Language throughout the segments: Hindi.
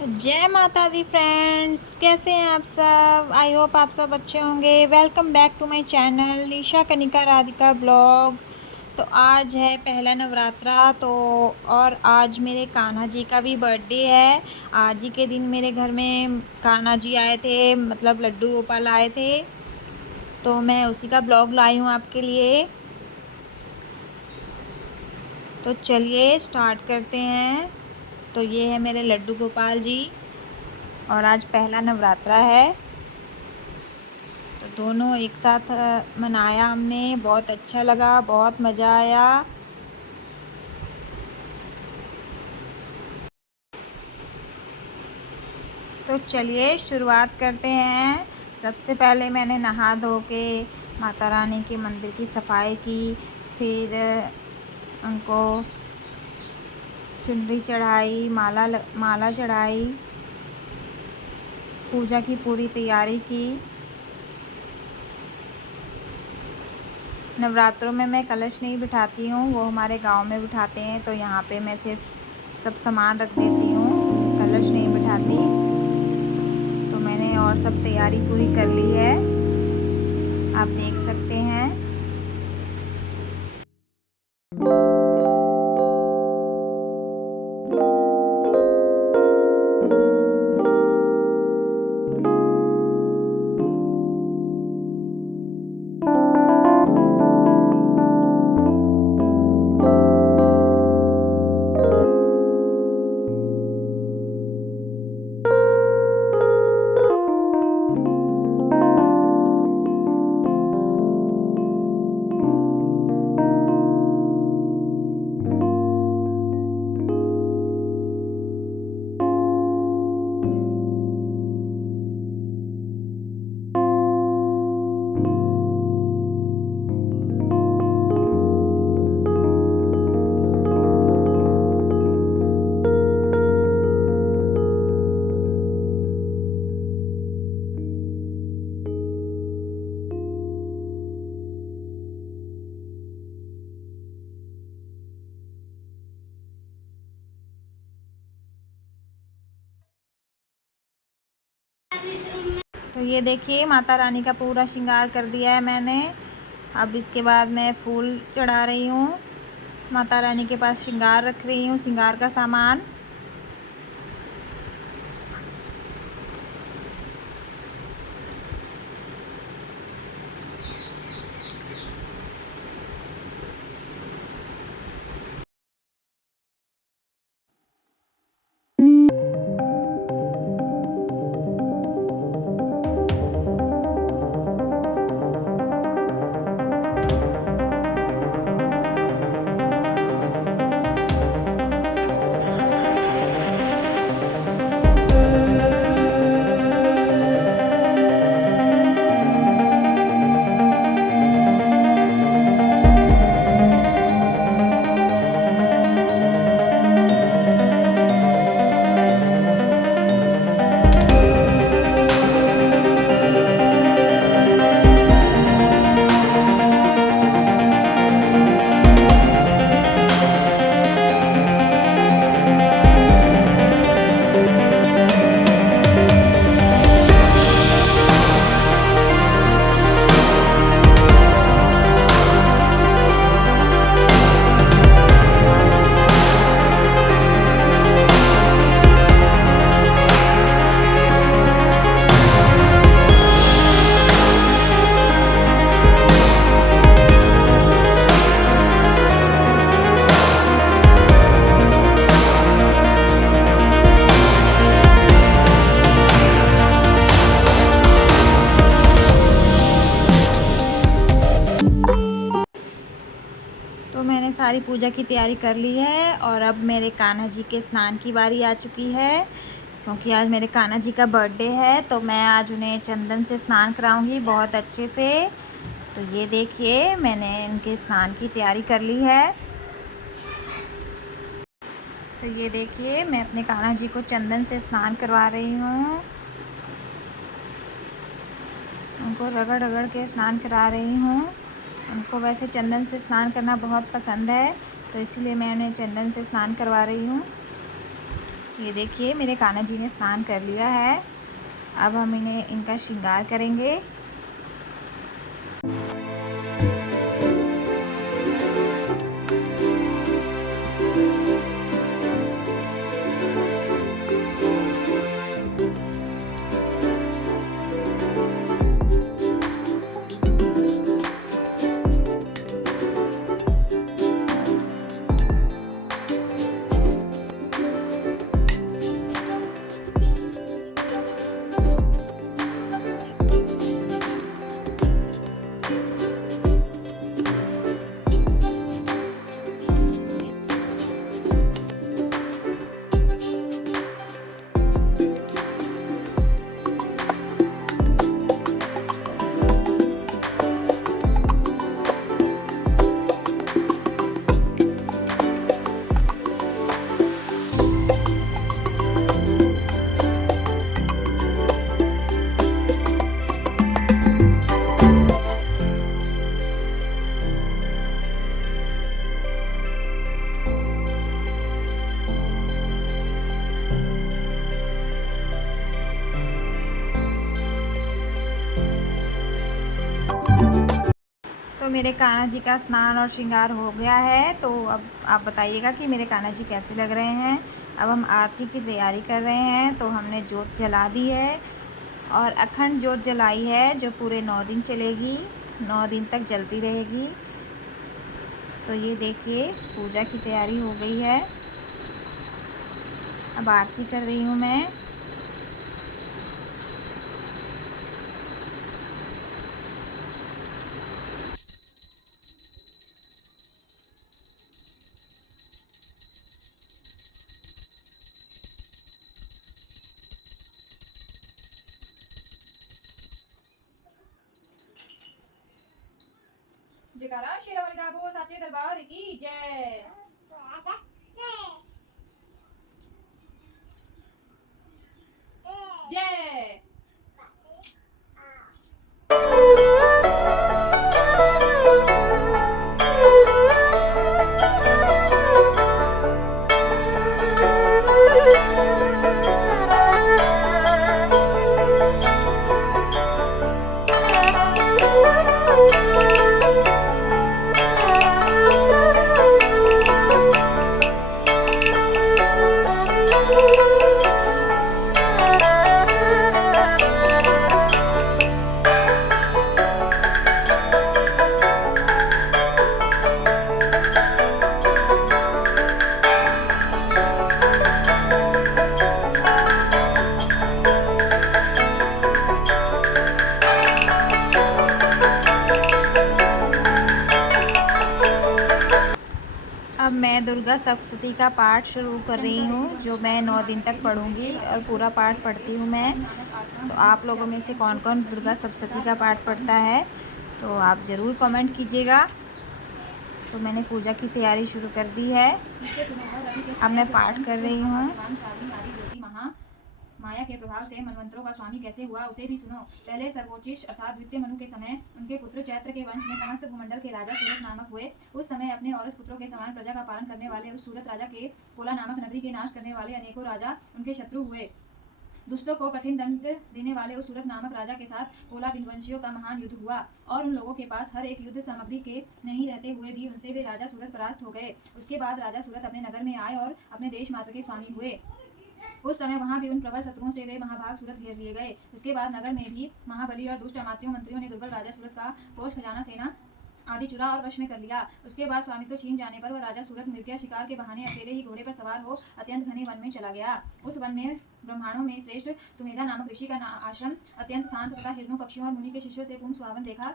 जय माता दी फ्रेंड्स, कैसे हैं आप सब। आई होप आप सब अच्छे होंगे। Welcome back to my channel Nisha Kanika Radhika blog. तो आज है पहला नवरात्रा और आज मेरे कान्हा जी का भी बर्थडे है। आज ही के दिन मेरे घर में कान्हा जी आए थे, मतलब लड्डू गोपाल आए थे। तो मैं उसी का ब्लॉग लाई हूँ आपके लिए। तो चलिए स्टार्ट करते हैं। तो ये है मेरे लड्डू गोपाल जी और आज पहला नवरात्रा है। तो दोनों एक साथ मनाया हमने, बहुत अच्छा लगा, बहुत मज़ा आया। तो चलिए शुरुआत करते हैं। सबसे पहले मैंने नहा धो के माता रानी के मंदिर की सफाई की, फिर उनको चुनरी चढ़ाई, माला चढ़ाई, पूजा की पूरी तैयारी की। नवरात्रों में मैं कलश नहीं बिठाती हूँ, वो हमारे गांव में बिठाते हैं। तो यहाँ पे मैं सिर्फ सब सामान रख देती हूँ, कलश नहीं बिठाती। तो मैंने और सब तैयारी पूरी कर ली है, आप देख सकते हैं। तो ये देखिए माता रानी का पूरा श्रृंगार कर दिया है मैंने। अब इसके बाद मैं फूल चढ़ा रही हूँ, माता रानी के पास श्रृंगार रख रही हूँ, श्रृंगार का सामान। तो मैंने सारी पूजा की तैयारी कर ली है और अब मेरे कान्हा जी के स्नान की बारी आ चुकी है। क्योंकि आज मेरे कान्हा जी का बर्थडे है तो मैं आज उन्हें चंदन से स्नान कराऊंगी बहुत अच्छे से। तो ये देखिए मैंने इनके स्नान की तैयारी कर ली है। तो ये देखिए मैं अपने कान्हा जी को चंदन से स्नान करवा रही हूँ, उनको रगड़ रगड़ के स्नान करा रही हूँ। उनको वैसे चंदन से स्नान करना बहुत पसंद है, तो इसलिए मैं उन्हें चंदन से स्नान करवा रही हूँ। ये देखिए मेरे कान्हा जी ने स्नान कर लिया है। अब हम इनका श्रृंगार करेंगे। तो मेरे कान्हा जी का स्नान और श्रृंगार हो गया है। तो अब आप बताइएगा कि मेरे कान्हा जी कैसे लग रहे हैं। अब हम आरती की तैयारी कर रहे हैं। तो हमने जोत जला दी है और अखंड जोत जलाई है जो पूरे 9 दिन चलेगी, 9 दिन तक जलती रहेगी। तो ये देखिए पूजा की तैयारी हो गई है। अब आरती कर रही हूँ मैं। जयकारा शेरावाली का बोल साचे दरबार की जय। जय। अब मैं दुर्गा सप्तशती का पाठ शुरू कर रही हूँ जो मैं 9 दिन तक पढ़ूँगी और पूरा पाठ पढ़ती हूँ मैं। तो आप लोगों में से कौन कौन दुर्गा सप्तशती का पाठ पढ़ता है तो आप ज़रूर कमेंट कीजिएगा। तो मैंने पूजा की तैयारी शुरू कर दी है। अब मैं पाठ कर रही हूँ। माया के प्रभाव से मनवंतरों का स्वामी कैसे हुआ उसे भी सुनो। पहले सर्वोचिष अर्थात द्वितीय मनु के समय उनके पुत्र चैत्र के वंश में समस्त भूमंडल के राजा सूरत नामक हुए। उस समय अपने औरस पुत्रों के समान प्रजा का पालन करने वाले उस सूरत राजा के कोला नामक नगरी के नाश करने वाले अनेकों राजा उनके शत्रु हुए। दुष्टों को कठिन दंड देने वाले उस सूरत नामक राजा के साथ कोला विंध्वंशियों का महान युद्ध हुआ और उन लोगों के पास हर एक युद्ध सामग्री के नहीं रहते हुए भी उनसे वे राजा सूरत परास्त हो गए। उसके बाद राजा सूरत अपने नगर में आए और अपने देश मात्र के स्वामी हुए। उस समय वहां भी उन प्रबल शत्रुओं से वे महाभाग सूरत घेर लिए गए। उसके बाद नगर में भी महाबली और दुष्ट अमात्यों मंत्रियों ने दुर्बल राजा सूरत का कोष खजाना सेना आदि चुरा और वश में कर लिया। उसके बाद स्वामित्व छीन जाने पर वह राजा सूरत मृगया शिकार के बहाने अकेले ही घोड़े पर सवार हो अत्यंत घने वन में चला गया। उस वन में ब्रह्मांडों में श्रेष्ठ सुमेधा नामक ऋषि का आश्रम अत्यंत शांत तथा हिरणों पक्षियों और मुनि के शिष्यों से पूर्ण सुहावन देखा।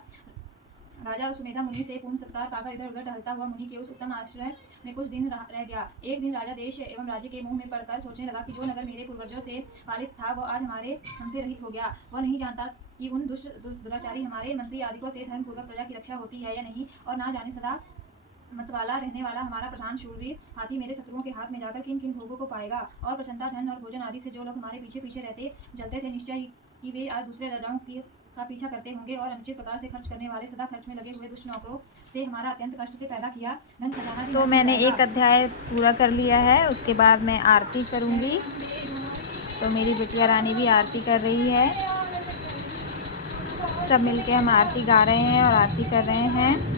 राजा उस सुमेधा मुनि से पूर्ण सत्कार पाकर इधर उधर टहलता हुआ मुनि के उस उत्तम आश्रय में कुछ दिन रह गया। एक दिन राजा देश एवं राज्य के मुंह में पड़कर सोचने लगा कि जो नगर मेरे पूर्वजों से पालित था वह आज हमसे रहित हो गया। वह नहीं जानता कि उन दुराचारी हमारे मंत्री आदिकों से धर्म पूर्वक प्रजा की रक्षा होती है या नहीं, और ना जाने सदा मतवाला रहने वाला हमारा प्रधान शूरवीर हाथी मेरे शत्रुओं के हाथ में जाकर किन किन भोगों को पाएगा। और प्रसन्नता धन और भोजन आदि से जो लोग हमारे पीछे पीछे रहते जलते थे, निश्चय ही कि वे आज दूसरे राजाओं की का पीछा करते होंगे और अनुचित प्रकार से खर्च करने वाले सदा खर्च में लगे हुए दुष्ट नौकरों से हमारा अत्यंत कष्ट से पैदा किया धन खजाना। तो मैंने एक अध्याय पूरा कर लिया है, उसके बाद मैं आरती करूँगी। तो मेरी बिटिया रानी भी आरती कर रही है, सब मिलके हम आरती गा रहे हैं और आरती कर रहे हैं।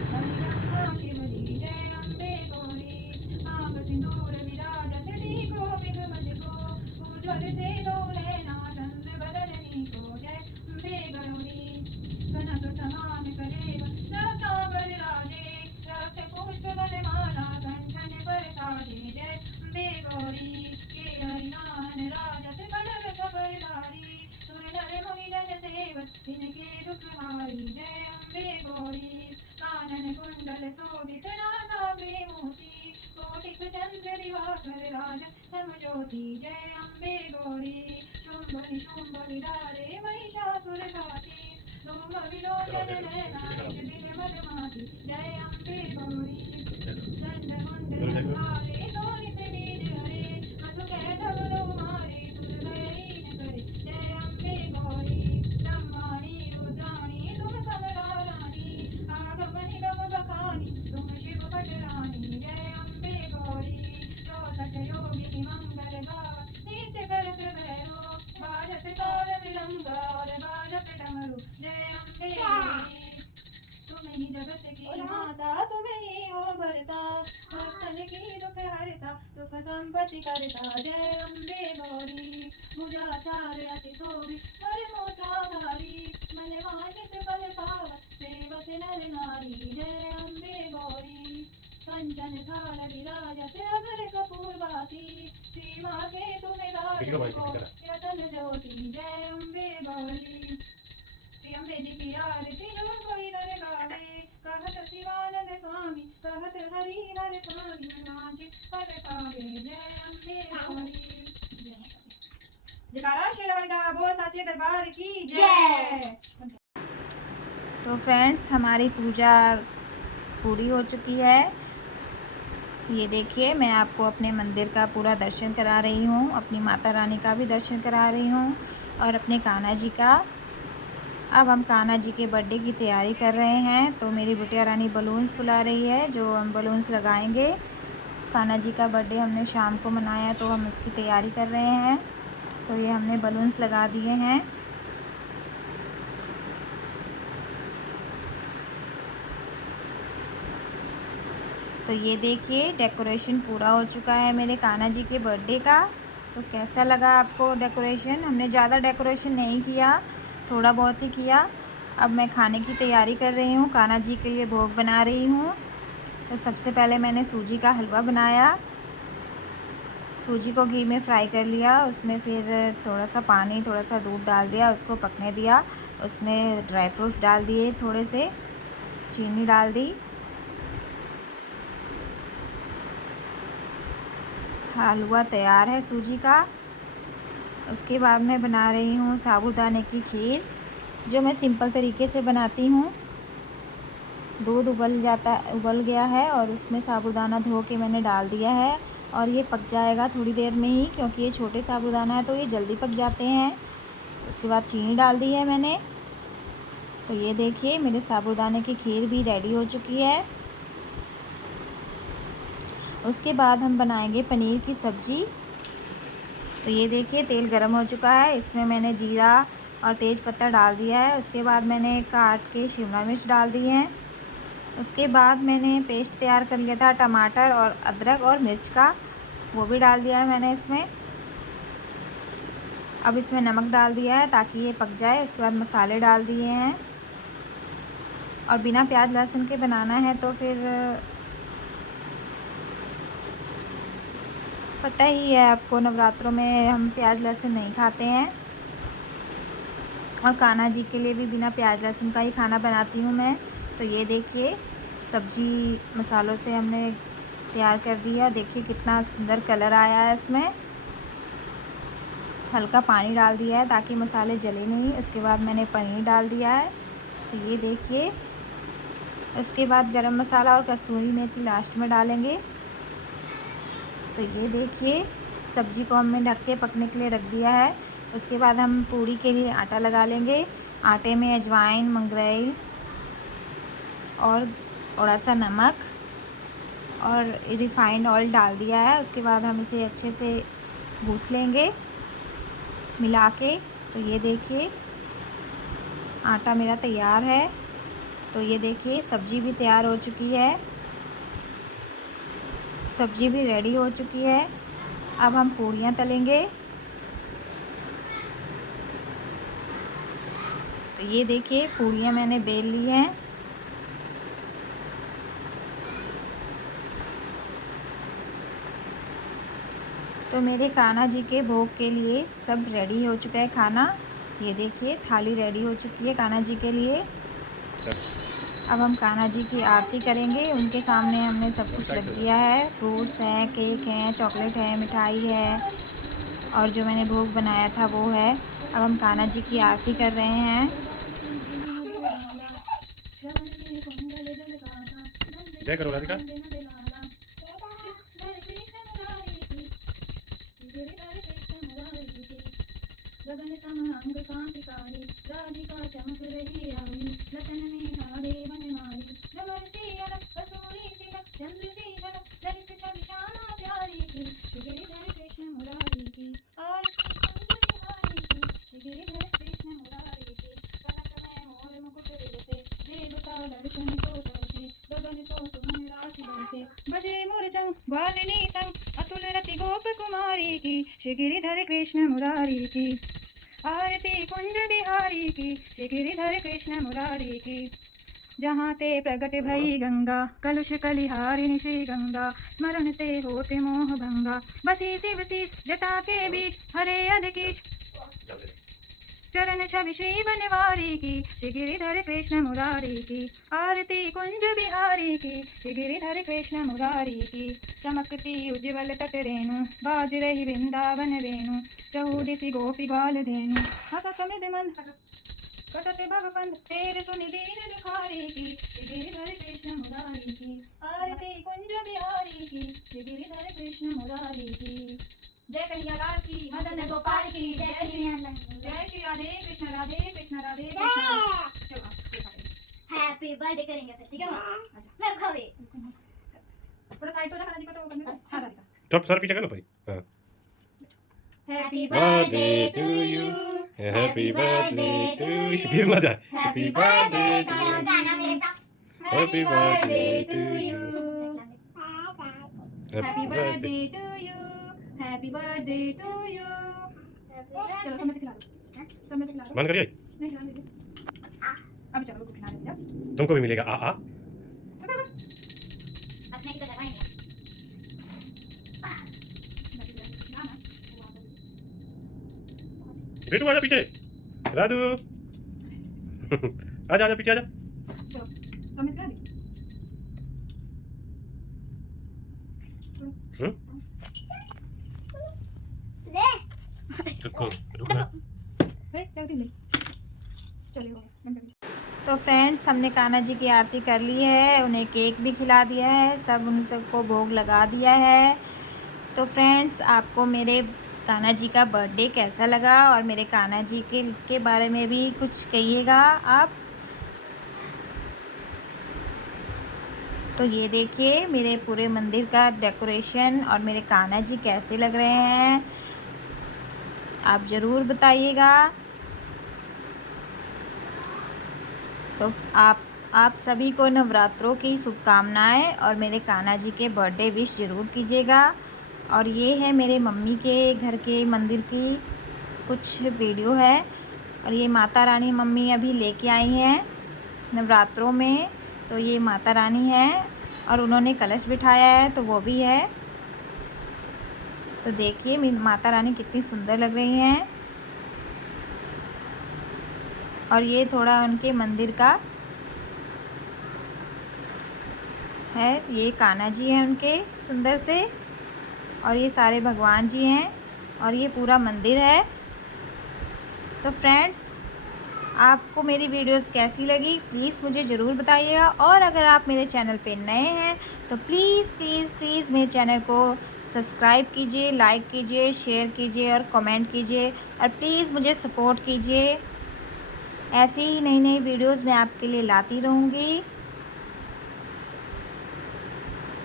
जय अम्बे गौरी शुंभनि शुंभनि धारे महिषासुर घाती धूम विलोचन नयना बिन मदमाती। जय अम्बे गौरी दंड मुंड धारे तोनित बीज हरे मधु कैटभ मारे सुरभयीन करे। जय अम्बे गौरी ब्रह्माणी रुद्राणी तुम कमला रानी आगम निगम बखानी तुम शिव पटरानी। जय अम्बे गौरी चौसठ योगिनी मंगल गावन नित्य करत भैरो बाजत ताल मृदंग और बाजत डमरू। जय अम्बे गौरी तुम ही जगत की माता तुम ही हो भरता भक्तन की दुख हरता सुख संपत्ति करता। जय अम्बे गौरी मुझाचार्य अति शोभि हर मोटा धारी मन वांछित फल पावत सेवत नर नारी। जय अम्बे गौरी कंचन थाल विराजत अगर कपूर बाती सीमा के तुम्हें रतन ज्योति। जय अम्बे गौरी श्री अम्बे जी की आरती जो कोई नर गावे कहत शिवानंद स्वामी कहत हरि हर स्वामी वांछित फल पावे। जय अम्बे गौरी जयकारा शेरा बोल साचे दरबार की जय। तो फ्रेंड्स हमारी पूजा पूरी हो चुकी है। ये देखिए मैं आपको अपने मंदिर का पूरा दर्शन करा रही हूँ, अपनी माता रानी का भी दर्शन करा रही हूँ और अपने कान्हा जी का। अब हम कान्हा जी के बर्थडे की तैयारी कर रहे हैं। तो मेरी बिटिया रानी बलून्स फुला रही है, जो हम बलून्स लगाएंगे। कान्हा जी का बर्थडे हमने शाम को मनाया तो हम उसकी तैयारी कर रहे हैं। तो ये हमने बलून्स लगा दिए हैं। तो ये देखिए डेकोरेशन पूरा हो चुका है मेरे कान्हा जी के बर्थडे का। तो कैसा लगा आपको डेकोरेशन? हमने ज़्यादा डेकोरेशन नहीं किया, थोड़ा बहुत ही किया। अब मैं खाने की तैयारी कर रही हूँ, कान्हा जी के लिए भोग बना रही हूँ। तो सबसे पहले मैंने सूजी का हलवा बनाया। सूजी को घी में फ्राई कर लिया, उसमें फिर थोड़ा सा पानी थोड़ा सा दूध डाल दिया, उसको पकने दिया। उसमें ड्राई फ्रूट्स डाल दिए, थोड़े से चीनी डाल दी। हलवा तैयार है सूजी का। उसके बाद मैं बना रही हूँ साबूदाने की खीर, जो मैं सिंपल तरीके से बनाती हूँ। दूध उबल गया है और उसमें साबूदाना धो के मैंने डाल दिया है और ये पक जाएगा थोड़ी देर में ही, क्योंकि ये छोटे साबूदाना है तो ये जल्दी पक जाते हैं। तो उसके बाद चीनी डाल दी है मैंने। तो ये देखिए मेरे साबूदाने की खीर भी रेडी हो चुकी है। उसके बाद हम बनाएंगे पनीर की सब्ज़ी। तो ये देखिए तेल गरम हो चुका है, इसमें मैंने जीरा और तेज़ पत्ता डाल दिया है। उसके बाद मैंने काट के शिमला मिर्च डाल दी हैं। उसके बाद मैंने पेस्ट तैयार कर लिया था टमाटर और अदरक और मिर्च का, वो भी डाल दिया है मैंने इसमें। अब इसमें नमक डाल दिया है ताकि ये पक जाए। उसके बाद मसाले डाल दिए हैं। और बिना प्याज लहसुन के बनाना है तो फिर पता ही है आपको, नवरात्रों में हम प्याज लहसुन नहीं खाते हैं। और कान्हा जी के लिए भी बिना प्याज लहसुन का ही खाना बनाती हूँ मैं। तो ये देखिए सब्ज़ी मसालों से हमने तैयार कर दिया। देखिए कितना सुंदर कलर आया है इसमें। हल्का पानी डाल दिया है ताकि मसाले जले नहीं। उसके बाद मैंने पनीर डाल दिया है। तो ये देखिए, उसके बाद गरम मसाला और कसूरी मेथी लास्ट में डालेंगे। तो ये देखिए सब्ज़ी को हमने ढक के पकने के लिए रख दिया है। उसके बाद हम पूड़ी के लिए आटा लगा लेंगे। आटे में अजवाइन, मंगरेल और थोड़ा सा नमक और रिफाइंड ऑयल डाल दिया है। उसके बाद हम इसे अच्छे से गूँथ लेंगे मिला के। तो ये देखिए आटा मेरा तैयार है। तो ये देखिए सब्ज़ी भी तैयार हो चुकी है, सब्ज़ी भी रेडी हो चुकी है। अब हम पूड़ियाँ तलेंगे। तो ये देखिए पूड़ियाँ मैंने बेल ली हैं। तो मेरे कान्हा जी के भोग के लिए सब रेडी हो चुका है खाना। ये देखिए थाली रेडी हो चुकी है कान्हा जी के लिए। अब हम कान्हा जी की आरती करेंगे। उनके सामने हमने सब कुछ रख दिया है, फ्रूट्स हैं, केक हैं, चॉकलेट है, मिठाई है और जो मैंने भोग बनाया था वो है। अब हम कान्हा जी की आरती कर रहे हैं। जय करो राधिका। गगन सम अंग कांतिकारी राधिका चमक रही आवी लखन में हारे बनवारी रमण सी अलग कसूरी तिलक चंद्र सी झलक ललित छवि श्यामा प्यारी की गिरिधर कृष्ण मुरारी की आरती कुंज बिहारी की गिरिधर कृष्ण मुरारी की कनक में मोर मुकुट विरसे देवता दर्शन को तरसे गगन को सुमन राशि बरसे बजे मोर चंग वालिनी संग अतुल रति गोप कुमारी की श्री गिरिधर कृष्ण मुरारी की आरती कुंज बिहारी की श्री गिरिधर कृष्ण मुरारी की। जहाँ ते प्रगट भई गंगा कलुष कलिहारिणी श्री गंगा स्मरण ते होते मोह भंगा बसी शिव शीस जटा के बीच हरे अधकीश चरण छवि श्री बनवारी की श्री गिरिधर कृष्ण मुरारी की आरती कुंज बिहारी की श्री गिरिधर कृष्ण मुरारी की चमकती उज्ज्वल तट रेणु बाज रही वृंदावन वेणु चहुदिशि गोपी बाल धेनु हसत मृद मंद कटते भगवंत तेरे सुनि दीन दुखारी की श्री गिरिधर कृष्ण मुरारी की आरती कुंज बिहारी की श्री गिरिधर कृष्ण मुरारी की। जय कन्हैया लाल की मदन गोपाल की जय श्री राधे कृष्ण राधे कृष्ण। हैप्पी बर्थडे करेंगे फिर, ठीक है माँ? अच्छा रखो भी थोड़ा साइड तो रखना जी को तो करने दो। हाँ राधिका थोड़ा सर पीछे करो भाई। हाँ happy birthday to you happy birthday to you गिर ना जाए। Happy birthday to you happy birthday to you happy birthday to you happy birthday to you. चलो सब में से खिला दो, सब में से खिला दो। मन करिए नहीं खिला दीजिए अब चलो रुको खिला देते हैं। तुमको भी मिलेगा आ अपने की तो लगाएंगे। बेटू आजा पीछे राधू आजा आजा पीछे आजा। चलो सब में से खिला दी। ले रुको रुकना। तो फ्रेंड्स हमने कान्हा जी की आरती कर ली है, उन्हें केक भी खिला दिया है, सब उन सबको भोग लगा दिया है। तो फ्रेंड्स आपको मेरे कान्हा जी का बर्थडे कैसा लगा और मेरे कान्हा जी के बारे में भी कुछ कहिएगा आप। तो ये देखिए मेरे पूरे मंदिर का डेकोरेशन और मेरे कान्हा जी कैसे लग रहे हैं, आप ज़रूर बताइएगा। तो आप सभी को नवरात्रों की शुभकामनाएं और मेरे कान्हा जी के बर्थडे विश ज़रूर कीजिएगा। और ये है मेरे मम्मी के घर के मंदिर की कुछ वीडियो है और ये माता रानी मम्मी अभी लेके आई हैं नवरात्रों में। तो ये माता रानी है और उन्होंने कलश बिठाया है तो वो भी है। तो देखिए माता रानी कितनी सुंदर लग रही हैं। और ये थोड़ा उनके मंदिर का है, ये कान्हा जी हैं उनके सुंदर से और ये सारे भगवान जी हैं और ये पूरा मंदिर है। तो फ्रेंड्स आपको मेरी वीडियोस कैसी लगी प्लीज़ मुझे ज़रूर बताइएगा। और अगर आप मेरे चैनल पे नए हैं तो प्लीज़ प्लीज़ प्लीज़ मेरे चैनल को सब्सक्राइब कीजिए, लाइक कीजिए, शेयर कीजिए और कमेंट कीजिए और प्लीज़ मुझे सपोर्ट कीजिए। ऐसी ही नई नई वीडियोस मैं आपके लिए लाती रहूँगी।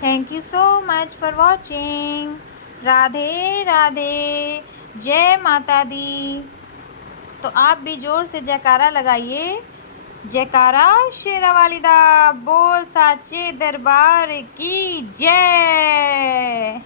Thank you so much for watching. Radhe Radhe, जय माता दी। तो आप भी ज़ोर से जयकारा लगाइए। जयकारा शेरावाली दा, बोल साचे दरबार की जय।